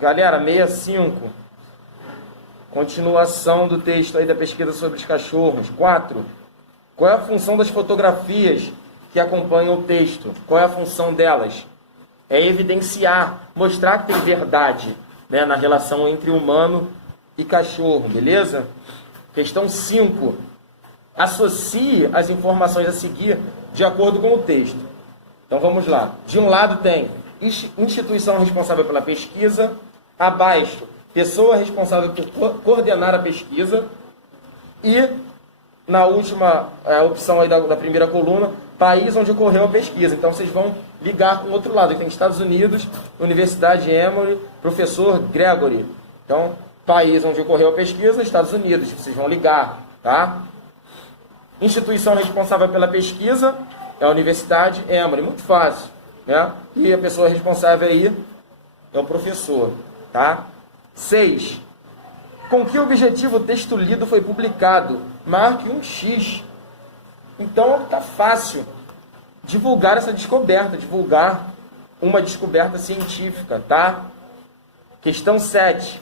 Galera, 65. Continuação do texto aí da pesquisa sobre os cachorros. 4. Qual é a função das fotografias que acompanham o texto? Qual é a função delas? É evidenciar, mostrar que tem verdade, né, na relação entre humano e cachorro, beleza? Questão 5. Associe as informações a seguir de acordo com o texto. Então vamos lá. De um lado tem instituição responsável pela pesquisa. Abaixo, pessoa responsável por coordenar a pesquisa. E na última opção aí da primeira coluna, país onde ocorreu a pesquisa. Então vocês vão ligar com o outro lado. Tem Estados Unidos, Universidade Emory, professor Gregory. Então, país onde ocorreu a pesquisa, Estados Unidos. Vocês vão ligar, tá? Instituição responsável pela pesquisa é a Universidade Emory. Muito fácil, né? E a pessoa responsável aí é o professor, tá? 6. Com que objetivo o texto lido foi publicado? Marque um X. Então, tá fácil. Divulgar essa descoberta, divulgar uma descoberta científica, tá? Questão 7.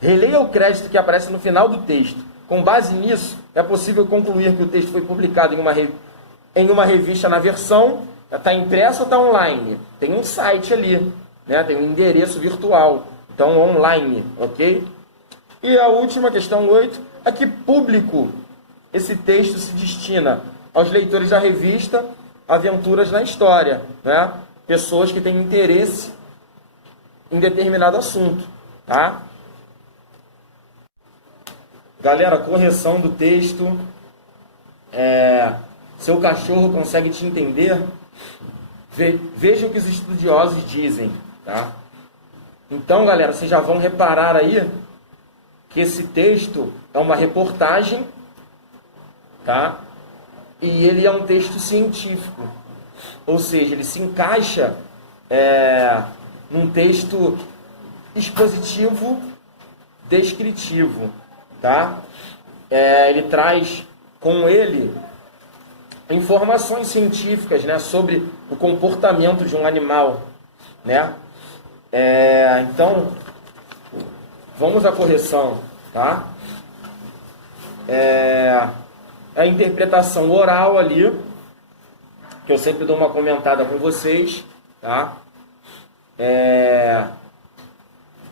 Releia o crédito que aparece no final do texto. Com base nisso, é possível concluir que o texto foi publicado em uma revista na versão, está impresso ou está online? Tem um site ali, né? Tem um endereço virtual. Então, online, ok? E a última, questão 8, a que público esse texto se destina? Aos leitores da revista Aventuras na História, né? Pessoas que têm interesse em determinado assunto, tá? Galera, correção do texto. Seu cachorro consegue te entender? Veja o que os estudiosos dizem, tá? Então, galera, vocês já vão reparar aí que esse texto é uma reportagem, tá? E ele é um texto científico. Ou seja, ele se encaixa num texto expositivo descritivo, tá? Ele traz com ele informações científicas, né, sobre o comportamento de um animal, né? Então, vamos à correção, tá? A interpretação oral ali, que eu sempre dou uma comentada com vocês, tá?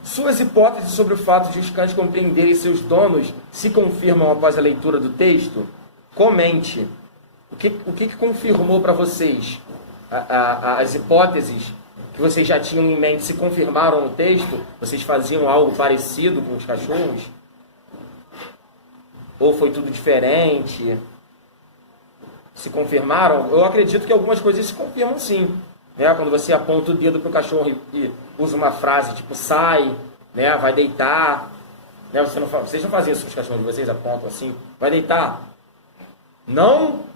Suas hipóteses sobre o fato de os cães compreenderem seus donos se confirmam após a leitura do texto? Comente. O que confirmou para vocês? As hipóteses que vocês já tinham em mente se confirmaram no texto? Vocês faziam algo parecido com os cachorros? Ou foi tudo diferente? Se confirmaram? Eu acredito que algumas coisas se confirmam sim. Né? Quando você aponta o dedo para o cachorro e usa uma frase tipo sai, né? Vai deitar. Né? Vocês não faziam isso com os cachorros de vocês? Apontam assim, vai deitar. Não?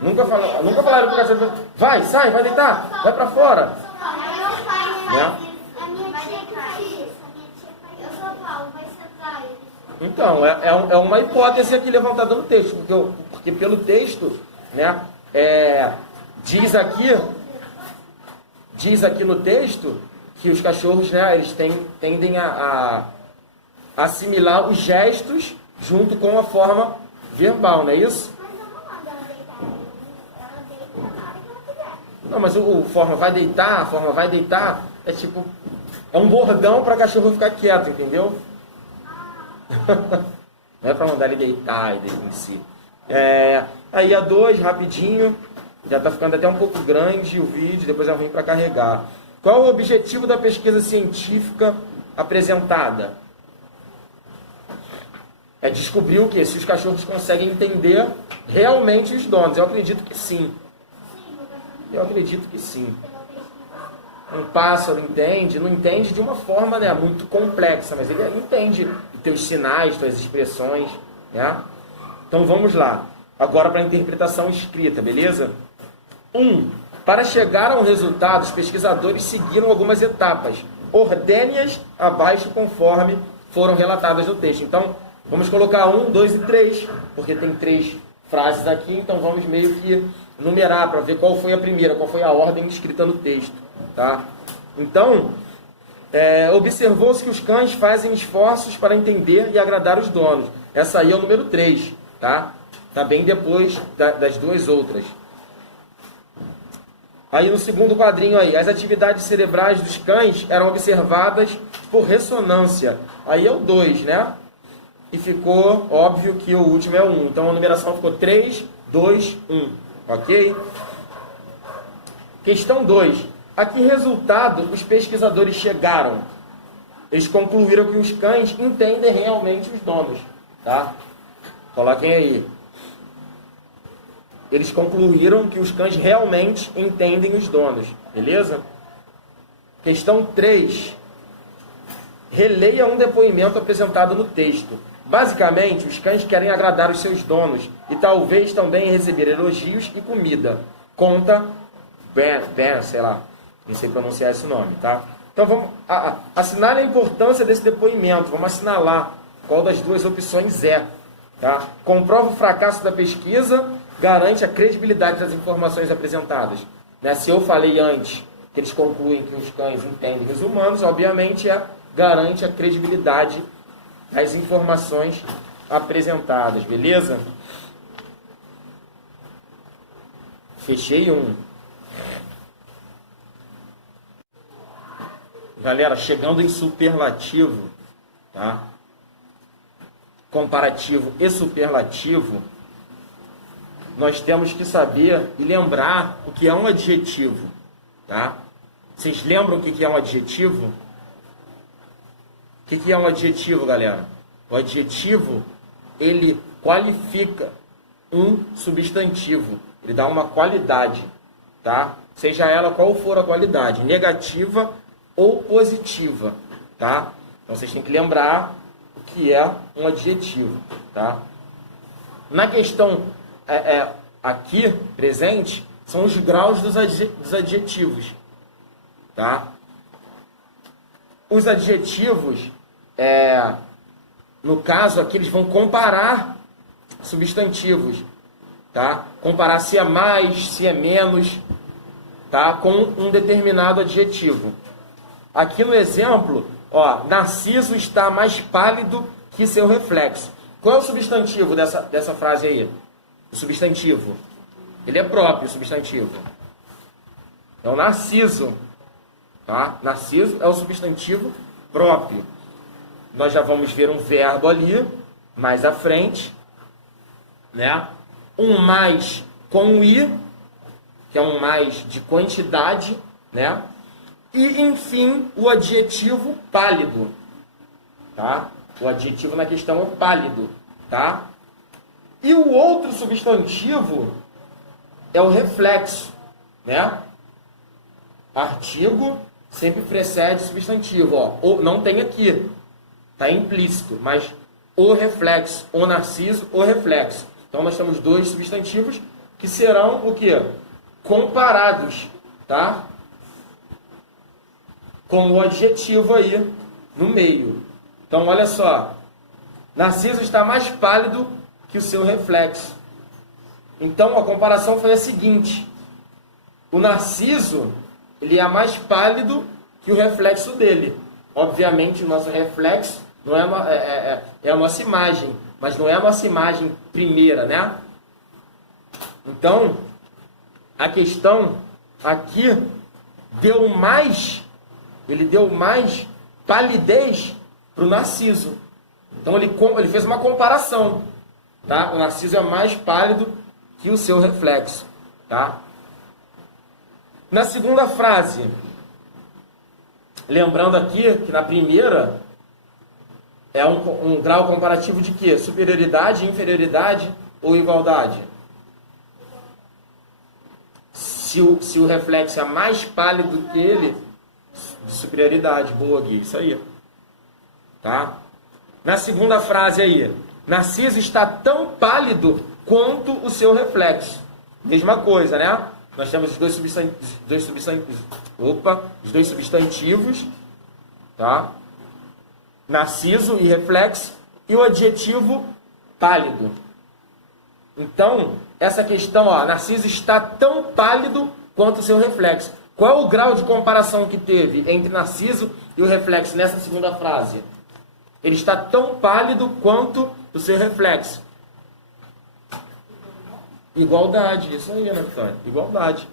Nunca falaram pro cachorro, vai, sai, vai deitar, vai para fora. Né? Então, é uma hipótese aqui levantada no texto, porque pelo texto, né, diz aqui no texto que os cachorros, né, eles tendem a assimilar os gestos junto com a forma verbal, não é isso? Não, mas o forma vai deitar, a forma vai deitar, é um bordão para cachorro ficar quieto, entendeu? Não é para mandar ele deitar em si. Aí a 2, rapidinho, já está ficando até um pouco grande o vídeo, depois eu vim para carregar. Qual o objetivo da pesquisa científica apresentada? É descobrir o quê? Se os cachorros conseguem entender realmente os donos. Eu acredito que sim. Eu acredito que sim. Um pássaro entende, não entende de uma forma, né, muito complexa, mas ele entende os teus sinais, tuas expressões, né? Então vamos lá. Agora para a interpretação escrita, beleza? 1. Para chegar a um resultado, os pesquisadores seguiram algumas etapas. Ordene-as abaixo conforme foram relatadas no texto. Então, vamos colocar 1, 2 e 3, porque tem 3 frases aqui, então vamos meio que numerar para ver qual foi a primeira, qual foi a ordem escrita no texto, tá? Então, Observou-se que os cães fazem esforços para entender e agradar os donos. Essa aí é o número 3, tá? Tá bem depois das duas outras. Aí no segundo quadrinho aí, as atividades cerebrais dos cães eram observadas por ressonância. Aí é o 2, né? E ficou óbvio que o último é o 1. Então a numeração ficou 3, 2, 1. Ok? Questão 2. A que resultado os pesquisadores chegaram? Eles concluíram que os cães entendem realmente os donos. Tá? Coloquem aí. Eles concluíram que os cães realmente entendem os donos. Beleza? Questão 3. Releia um depoimento apresentado no texto. Basicamente, os cães querem agradar os seus donos e talvez também receber elogios e comida. Conta Ben, sei lá, não sei pronunciar esse nome, tá? Então vamos assinar a importância desse depoimento. Vamos assinalar qual das duas opções é. Tá? Comprova o fracasso da pesquisa, garante a credibilidade das informações apresentadas. Né? Se eu falei antes que eles concluem que os cães entendem os humanos, obviamente garante a credibilidade das informações apresentadas, beleza? Fechei um. Galera, chegando em superlativo, tá? Comparativo e superlativo, nós temos que saber e lembrar o que é um adjetivo, tá? Vocês lembram o que é um adjetivo? O que é um adjetivo, galera? O adjetivo, ele qualifica um substantivo. Ele dá uma qualidade, tá? Seja ela qual for a qualidade, negativa ou positiva, tá? Então vocês têm que lembrar o que é um adjetivo, tá? Na questão aqui presente, são os graus dos adjetivos, tá? Os adjetivos, no caso aqui, eles vão comparar substantivos, tá? Comparar se é mais, se é menos, tá? Com um determinado adjetivo. Aqui no exemplo, ó, Narciso está mais pálido que seu reflexo. Qual é o substantivo dessa frase aí? O substantivo. Ele é próprio, o substantivo. É o Narciso. Tá? Narciso é o substantivo próprio. Nós já vamos ver um verbo ali, mais à frente. Né? Um mais com o i, que é um mais de quantidade, né? E, enfim, o adjetivo pálido, tá? O adjetivo na questão é pálido, tá? E o outro substantivo é o reflexo, né? Artigo sempre precede substantivo, ó. Não tem aqui, tá implícito, mas o reflexo, o Narciso, o reflexo. Então nós temos dois substantivos que serão o quê? Comparados, tá? Com o adjetivo aí no meio. Então, olha só. Narciso está mais pálido que o seu reflexo. Então, a comparação foi a seguinte. O Narciso, ele é mais pálido que o reflexo dele. Obviamente, o nosso reflexo não é a nossa imagem, mas não é a nossa imagem primeira, né? Então, a questão aqui ele deu mais palidez para o Narciso. Então ele fez uma comparação, tá? O Narciso é mais pálido que o seu reflexo, tá? Na segunda frase, lembrando aqui que na primeira é um grau comparativo de quê? Superioridade, inferioridade ou igualdade? Se o reflexo é mais pálido que ele, de superioridade. Boa, Gui, isso aí. Tá? Na segunda frase aí, Narciso está tão pálido quanto o seu reflexo. Mesma coisa, né? Nós temos os dois substantivos, tá? Narciso e reflexo, e o adjetivo pálido. Então, essa questão, ó, Narciso está tão pálido quanto o seu reflexo. Qual é o grau de comparação que teve entre Narciso e o reflexo nessa segunda frase? Ele está tão pálido quanto o seu reflexo. Igualdade, isso aí, né, Vitória? Igualdade.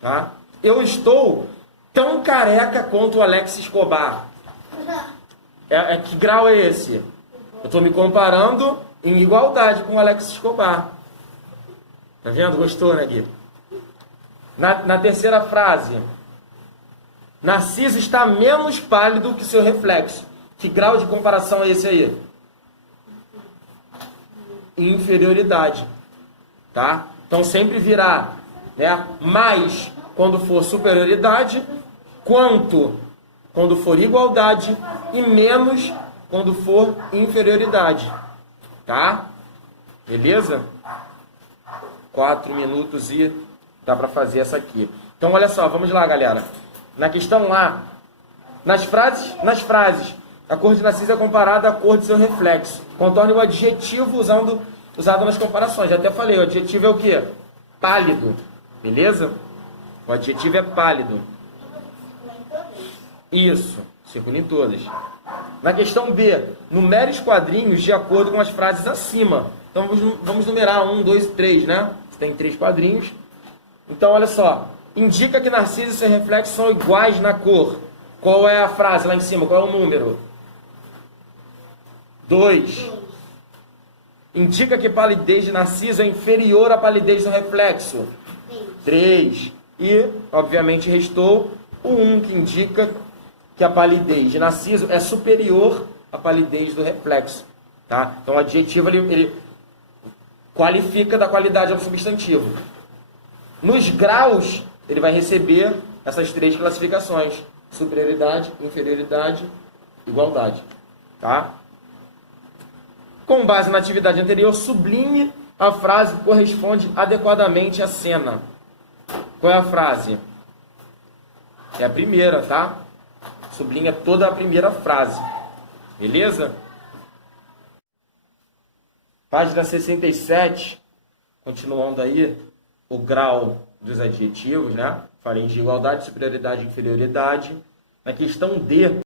Tá? Eu estou tão careca quanto o Alex Escobar. Que grau é esse? Eu estou me comparando em igualdade com o Alex Escobar. Tá vendo? Gostou, né, Gui? Na terceira frase, Narciso está menos pálido que seu reflexo. Que grau de comparação é esse aí? Inferioridade. Tá? Então sempre virá, né, mais quando for superioridade, quanto quando for igualdade e menos quando for inferioridade. Tá? Beleza? 4 minutos e dá para fazer essa aqui. Então, olha só, vamos lá, galera. Na questão lá, nas frases, a cor de Narciso é comparada à cor de seu reflexo. Contorne o adjetivo usado nas comparações. Já até falei, o adjetivo é o quê? Pálido. Beleza? O adjetivo é pálido. Isso. Circula em todas. Na questão B, numere os quadrinhos de acordo com as frases acima. Então, vamos numerar 1, 2 e 3, né? Tem 3 quadrinhos. Então, olha só. Indica que Narciso e seu reflexo são iguais na cor. Qual é a frase lá em cima? Qual é o número? 2. Indica que a palidez de Narciso é inferior à palidez do reflexo. 3. E, obviamente, restou o 1, que indica que a palidez de Narciso é superior à palidez do reflexo. Tá? Então, o adjetivo ele qualifica da qualidade ao substantivo. Nos graus, ele vai receber essas 3 classificações: superioridade, inferioridade, igualdade. Tá? Com base na atividade anterior, sublinhe a frase que corresponde adequadamente à cena. Qual é a frase? É a primeira, tá? Sublinha toda a primeira frase. Beleza? Página 67, continuando aí, o grau dos adjetivos, né? Falei de igualdade, superioridade e inferioridade. Na questão D,